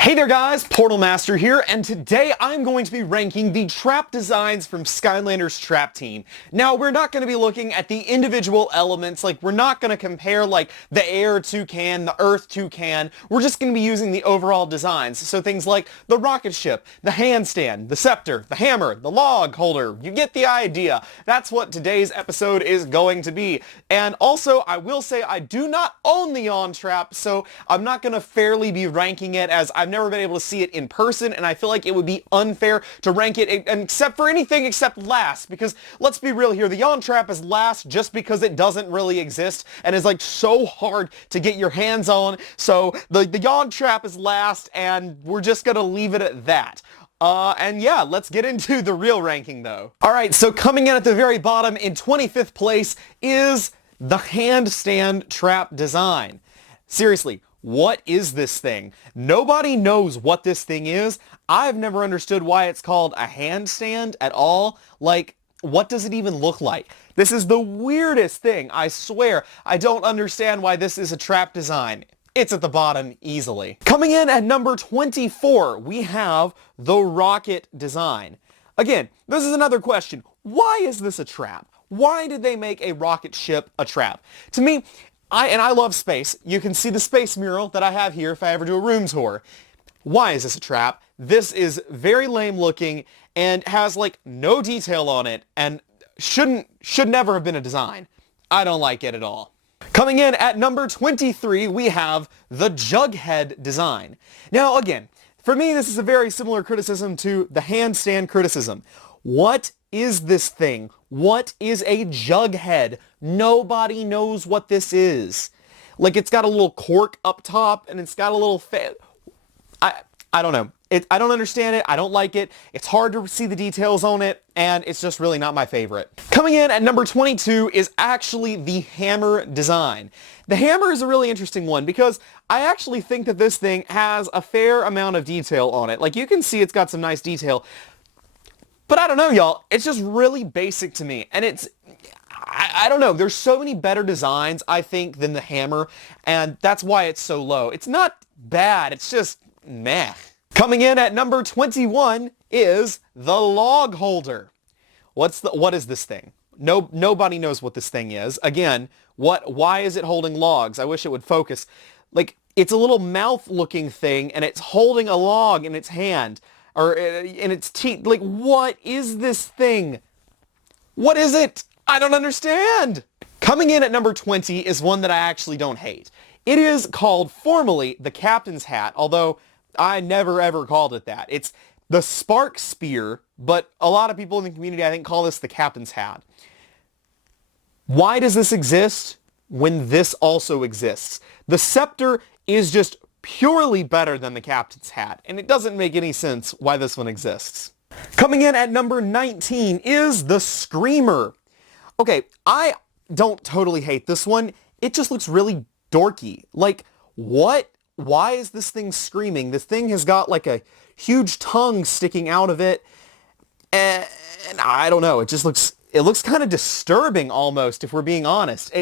Hey there guys, Portalmaster here, and today I'm going to be ranking the trap designs from Skylanders Trap Team. Now, we're not going to be looking at the individual elements, like we're not going to compare like the air toucan, the earth toucan. We're just going to be using the overall designs. So things like the rocket ship, the handstand, the scepter, the hammer, the log holder. You get the idea. That's what today's episode is going to be. And also, I will say I do not own the Yawn Trap, so I'm not going to fairly be ranking it as I've never been able to see it in person, and I feel like it would be unfair to rank it except for anything except last, because let's be real here, the Yawn Trap is last just because it doesn't really exist and is like so hard to get your hands on. So the Yawn Trap is last, and we're just gonna leave it at that. And yeah, let's get into the real ranking though. Alright, so coming in at the very bottom in 25th place is the handstand trap design. Seriously, what is this thing? Nobody knows what this thing is. I've never understood why it's called a handstand at all. Like, what does it even look like? This is the weirdest thing, I swear. I don't understand why this is a trap design. It's at the bottom easily. Coming in at number 24, we have the rocket design. Again, this is another question. Why is this a trap? Why did they make a rocket ship a trap? To me, I love space. You can see the space mural that I have here if I ever do a room tour. Why is this a trap? This is very lame looking and has like no detail on it and should never have been a design. I don't like it at all. Coming in at number 23, we have the Jughead design. Now again, for me this is a very similar criticism to the handstand criticism. What is this thing? What is a Jughead? Nobody knows what this is. Like, it's got a little cork up top, and it's got a little I don't know. I don't understand it. I don't like it. It's hard to see the details on it, and it's just really not my favorite. Coming in at number 22 is actually the hammer design. The hammer is a really interesting one because I actually think that this thing has a fair amount of detail on it. Like, you can see it's got some nice detail. But I don't know, y'all. It's just really basic to me. And I don't know. There's so many better designs, I think, than the hammer. And that's why it's so low. It's not bad. It's just meh. Coming in at number 21 is the log holder. What is this thing? Nobody knows what this thing is. Again, why is it holding logs? I wish it would focus. Like, it's a little mouth-looking thing, and it's holding a log in its hand. Or in its teeth. Like, what is this thing? What is it? I don't understand. Coming in at number 20 is one that I actually don't hate. It is called formally the captain's hat, although I never ever called it that. It's the spark spear, but a lot of people in the community I think call this the captain's hat. Why does this exist when this also exists? The scepter is just purely better than the captain's hat, and it doesn't make any sense why this one exists. Coming in at number 19 is the Screamer. Okay, I don't totally hate this one. It just looks really dorky. Like, what? Why is this thing screaming? This thing has got like a huge tongue sticking out of it, and I don't know. It looks kind of disturbing almost, if we're being honest.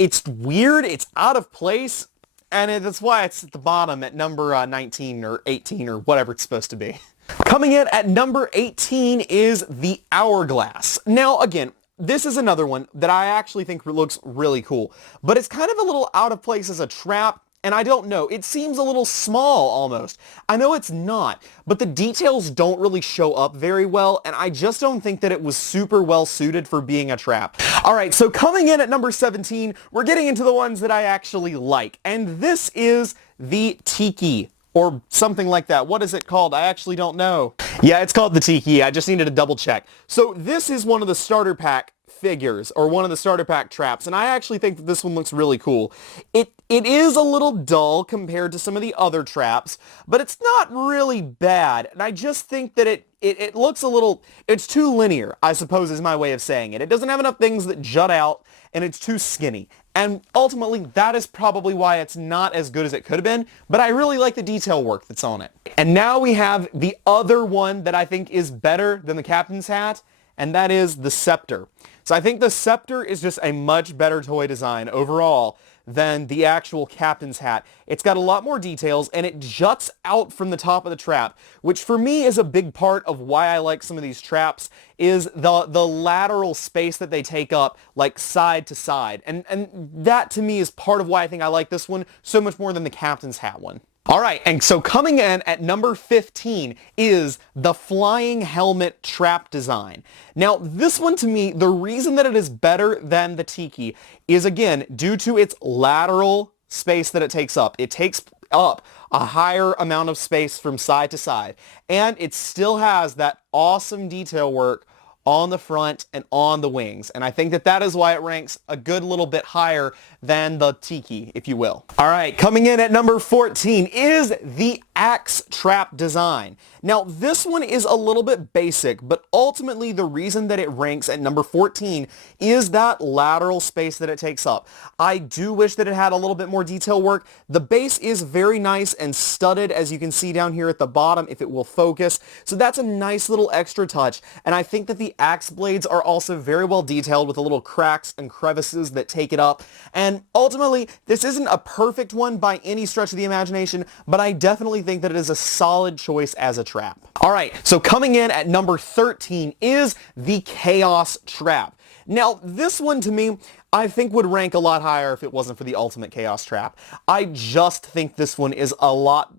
It's weird. It's out of place. And that's why it's at the bottom at number 19 or 18 or whatever it's supposed to be. Coming in at number 18 is the Hourglass. Now, again, this is another one that I actually think looks really cool. But it's kind of a little out of place as a trap. And I don't know, it seems a little small almost. I know it's not, but the details don't really show up very well, and I just don't think that it was super well suited for being a trap. Alright, so coming in at number 17, we're getting into the ones that I actually like, and this is the Tiki, or something like that. What is it called? I actually don't know. Yeah, it's called the Tiki. I just needed to double check. So this is one of the starter pack figures, or one of the starter pack traps, and I actually think that this one looks really cool. It is a little dull compared to some of the other traps, but it's not really bad, and I just think that it looks a little, it's too linear, I suppose is my way of saying it. It doesn't have enough things that jut out, and it's too skinny, and ultimately that is probably why it's not as good as it could have been, but I really like the detail work that's on it. And now we have the other one that I think is better than the captain's hat, and that is the Scepter. So I think the Scepter is just a much better toy design overall than the actual captain's hat. It's got a lot more details, and it juts out from the top of the trap, which for me is a big part of why I like some of these traps, is the lateral space that they take up, like side to side. And that to me is part of why I think I like this one so much more than the captain's hat one. All right, and so coming in at number 15 is the flying helmet trap design. Now, this one to me, the reason that it is better than the Tiki is, again, due to its lateral space that it takes up. It takes up a higher amount of space from side to side, and it still has that awesome detail work on the front and on the wings. And I think that that is why it ranks a good little bit higher than the Tiki, if you will. All right, coming in at number 14 is the axe trap design. Now, this one is a little bit basic, but ultimately the reason that it ranks at number 14 is that lateral space that it takes up. I do wish that it had a little bit more detail work. The base is very nice and studded, as you can see down here at the bottom, if it will focus. So that's a nice little extra touch. And I think that the axe blades are also very well detailed with the little cracks and crevices that take it up. And ultimately, this isn't a perfect one by any stretch of the imagination, but I definitely think that it is a solid choice as a trap. All right, so coming in at number 13 is the Chaos Trap. Now, this one to me, I think would rank a lot higher if it wasn't for the Ultimate Chaos Trap. I just think this one is a lot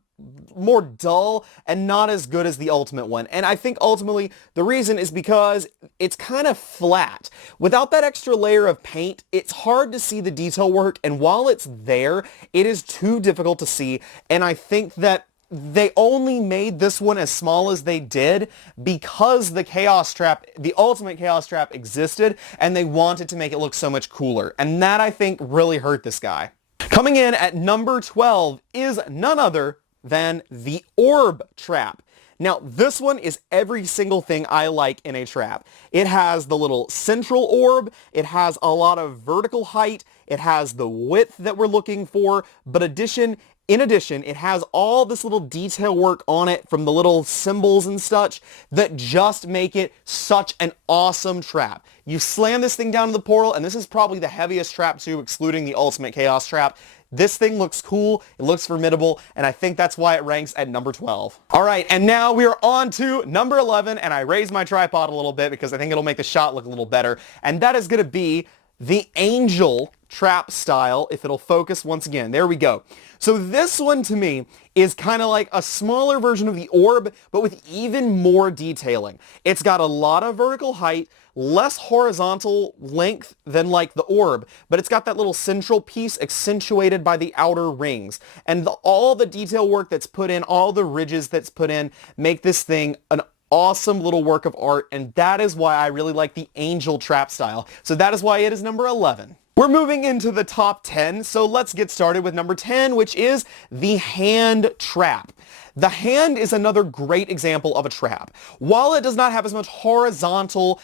more dull and not as good as the ultimate one. And I think ultimately the reason is because it's kind of flat. Without that extra layer of paint, it's hard to see the detail work, and while it's there, it is too difficult to see. And I think that they only made this one as small as they did because the Chaos Trap, the Ultimate Chaos Trap, existed, and they wanted to make it look so much cooler. And that, I think, really hurt this guy. Coming in at number 12 is none other than the Orb Trap. Now, this one is every single thing I like in a trap. It has the little central orb, it has a lot of vertical height, it has the width that we're looking for, but in addition, it has all this little detail work on it from the little symbols and such that just make it such an awesome trap. You slam this thing down to the portal, and this is probably the heaviest trap too, excluding the Ultimate Chaos Trap. This thing looks cool, it looks formidable, and I think that's why it ranks at number 12. All right, and now we are on to number 11, and I raised my tripod a little bit because I think it'll make the shot look a little better, and that is going to be the Angel Trap style, if it'll focus once again. There we go. So this one to me is kind of like a smaller version of the orb, but with even more detailing. It's got a lot of vertical height, less horizontal length than like the orb, but it's got that little central piece accentuated by the outer rings. And all the detail work that's put in, all the ridges that's put in, make this thing an awesome little work of art, and that is why I really like the Angel Trap style. So that is why it is number 11. We're moving into the top 10, so let's get started with number 10, which is the Hand Trap. The hand is another great example of a trap. While it does not have as much horizontal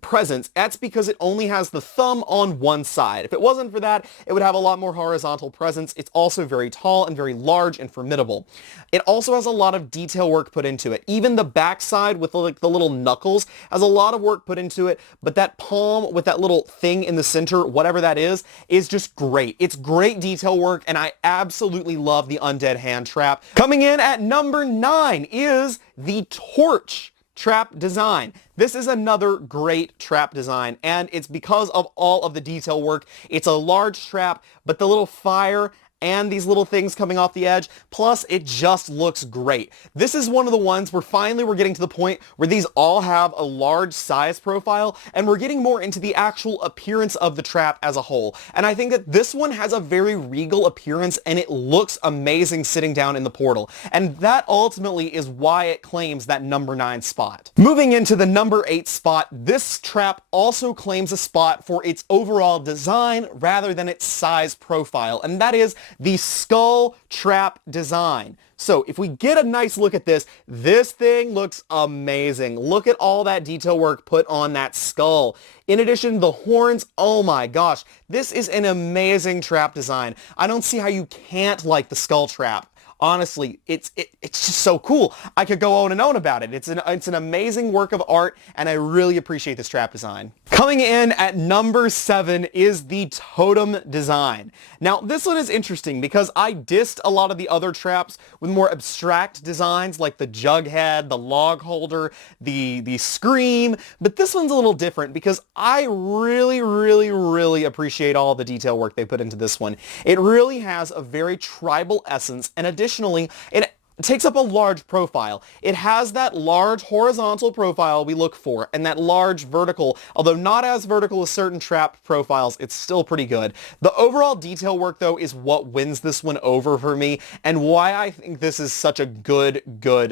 presence, that's because it only has the thumb on one side. If it wasn't for that, it would have a lot more horizontal presence. It's also very tall and very large and formidable. It also has a lot of detail work put into it. Even the backside with the little knuckles has a lot of work put into it, but that palm with that little thing in the center, whatever that is just great. It's great detail work, and I absolutely love the Undead Hand Trap. Coming in at number 9 is the Torch Trap design. This is another great trap design, and it's because of all of the detail work. It's a large trap, but the little fire and these little things coming off the edge, plus it just looks great. This is one of the ones where finally we're getting to the point where these all have a large size profile, and we're getting more into the actual appearance of the trap as a whole. And I think that this one has a very regal appearance, and it looks amazing sitting down in the portal. And that ultimately is why it claims that number 9 spot. Moving into the number 8 spot, this trap also claims a spot for its overall design rather than its size profile, and that is the Skull Trap design. So if we get a nice look at this, this thing looks amazing. Look at all that detail work put on that skull. In addition, the horns, oh my gosh, this is an amazing trap design. I don't see how you can't like the Skull Trap. honestly, it's just so cool. I could go on and on about it. It's an amazing work of art, and I really appreciate this trap design. Coming in at number 7 is the totem design. Now, this one is interesting because I dissed a lot of the other traps with more abstract designs like the jug head, the log holder, the scream, but this one's a little different because I really appreciate all the detail work they put into this one. It really has a very tribal essence, and additionally, it takes up a large profile. It has that large horizontal profile we look for and that large vertical, although not as vertical as certain trap profiles, it's still pretty good. The overall detail work though is what wins this one over for me and why I think this is such a good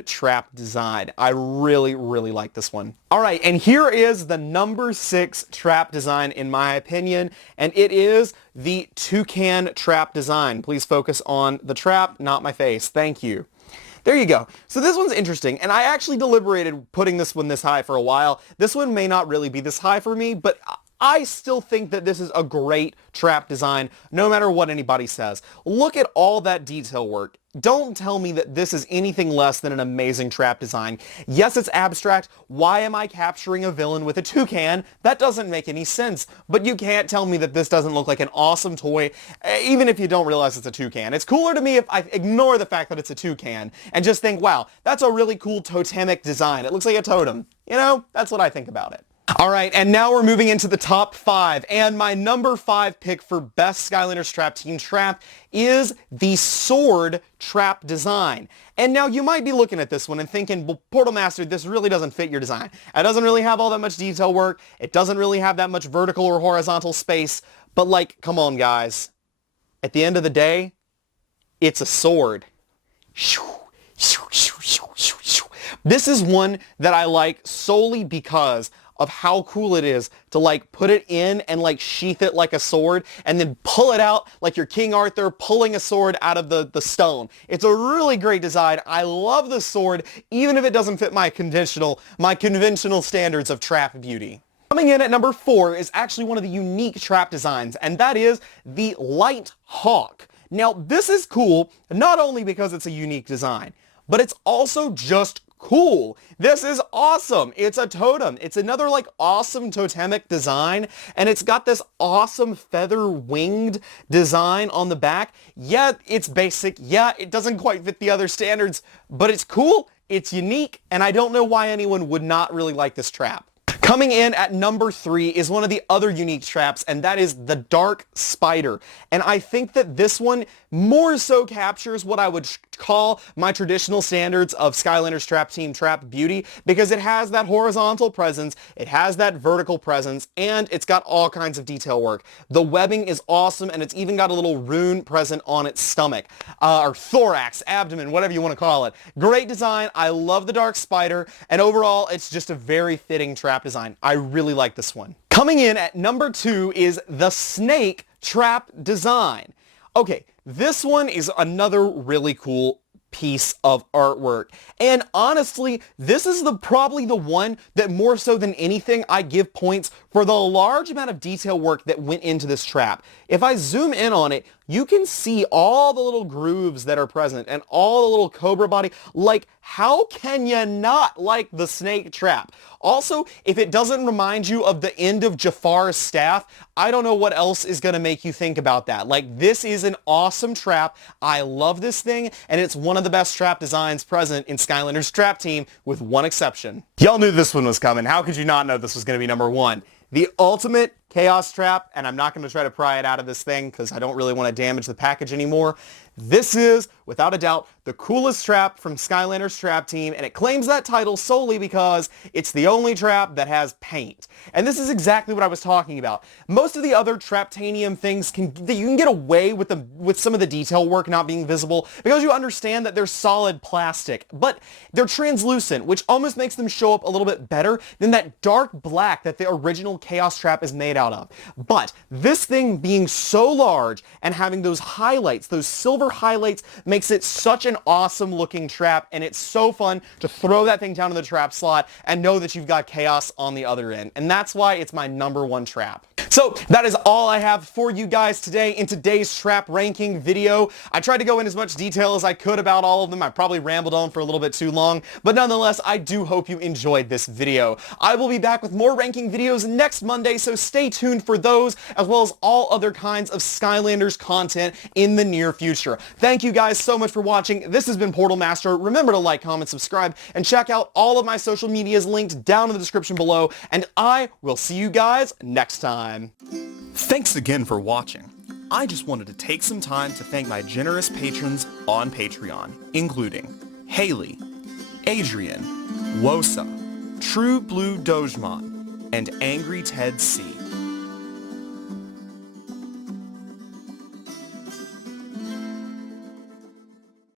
trap design. I really like this one. Alright, and here is the number 6 trap design in my opinion, and it is the toucan trap design. Please focus on the trap, not my face. Thank you. There you go. So this one's interesting, and I actually deliberated putting this one this high for a while. This one may not really be this high for me, but I still think that this is a great trap design, no matter what anybody says. Look at all that detail work. Don't tell me that this is anything less than an amazing trap design. Yes, it's abstract. Why am I capturing a villain with a toucan? That doesn't make any sense. But you can't tell me that this doesn't look like an awesome toy, even if you don't realize it's a toucan. It's cooler to me if I ignore the fact that it's a toucan and just think, wow, that's a really cool totemic design. It looks like a totem. You know, that's what I think about it. Alright, and now we're moving into the top 5, and my number 5 pick for best Skylanders Trap Team trap is the sword trap design. And now you might be looking at this one and thinking, well, Portalmaster, this really doesn't fit your design. It doesn't really have all that much detail work, it doesn't really have that much vertical or horizontal space, but like, come on guys. At the end of the day, it's a sword. This is one that I like solely because of how cool it is to like put it in and like sheath it like a sword and then pull it out like you're King Arthur pulling a sword out of the stone. It's a really great design. I love the sword even if it doesn't fit my conventional standards of trap beauty. Coming in at number 4 is actually one of the unique trap designs, and that is the Light Hawk. Now this is cool not only because it's a unique design, but it's also just cool. This is awesome. It's a totem. It's another like awesome totemic design, and it's got this awesome feather winged design on the back. Yeah, it's basic. Yeah, it doesn't quite fit the other standards, but it's cool. It's unique, and I don't know why anyone would not really like this trap. Coming in at number 3 is one of the other unique traps, and that is the Dark Spider. And I think that this one more so captures what I would call my traditional standards of Skylanders Trap Team trap beauty, because it has that horizontal presence, it has that vertical presence, and it's got all kinds of detail work. The webbing is awesome, and it's even got a little rune present on its stomach, or thorax, abdomen, whatever you want to call it. Great design. I love the Dark Spider, and overall, it's just a very fitting trap design. I really like this one. Coming in at number 2 is the Snake trap design. Okay, this one is another really cool piece of artwork. And honestly, this is probably the one that more so than anything I give points for the large amount of detail work that went into this trap. If I zoom in on it, you can see all the little grooves that are present and all the little cobra body. Like, how can you not like the snake trap? Also, if it doesn't remind you of the end of Jafar's staff, I don't know what else is going to make you think about that. Like, this is an awesome trap. I love this thing, and it's one of the best trap designs present in Skylanders Trap Team, with one exception. Y'all knew this one was coming. How could you not know this was going to be number 1? The ultimate chaos trap, and I'm not going to try to pry it out of this thing because I don't really want to damage the package anymore. This is, without a doubt, the coolest trap from Skylanders Trap Team, and it claims that title solely because it's the only trap that has paint. And this is exactly what I was talking about. Most of the other Traptanium things, you can get away with some of the detail work not being visible because you understand that they're solid plastic, but they're translucent, which almost makes them show up a little bit better than that dark black that the original Chaos Trap is made out of. But this thing being so large and having those highlights, those silver highlights, makes it such an awesome looking trap, and it's so fun to throw that thing down in the trap slot and know that you've got chaos on the other end. And that's why it's my number 1 trap. So that is all I have for you guys today in today's trap ranking video. I tried to go in as much detail as I could about all of them. I probably rambled on for a little bit too long, but nonetheless, I do hope you enjoyed this video. I will be back with more ranking videos next Monday, so stay tuned for those, as well as all other kinds of Skylanders content in the near future. Thank you guys so much for watching. This has been Portalmaster. Remember to like, comment, subscribe, and check out all of my social medias linked down in the description below, and I will see you guys next time. Thanks again for watching. I just wanted to take some time to thank my generous patrons on Patreon, including Haley, Adrian, WOSA, True Blue Dogemon, and AngryTedC.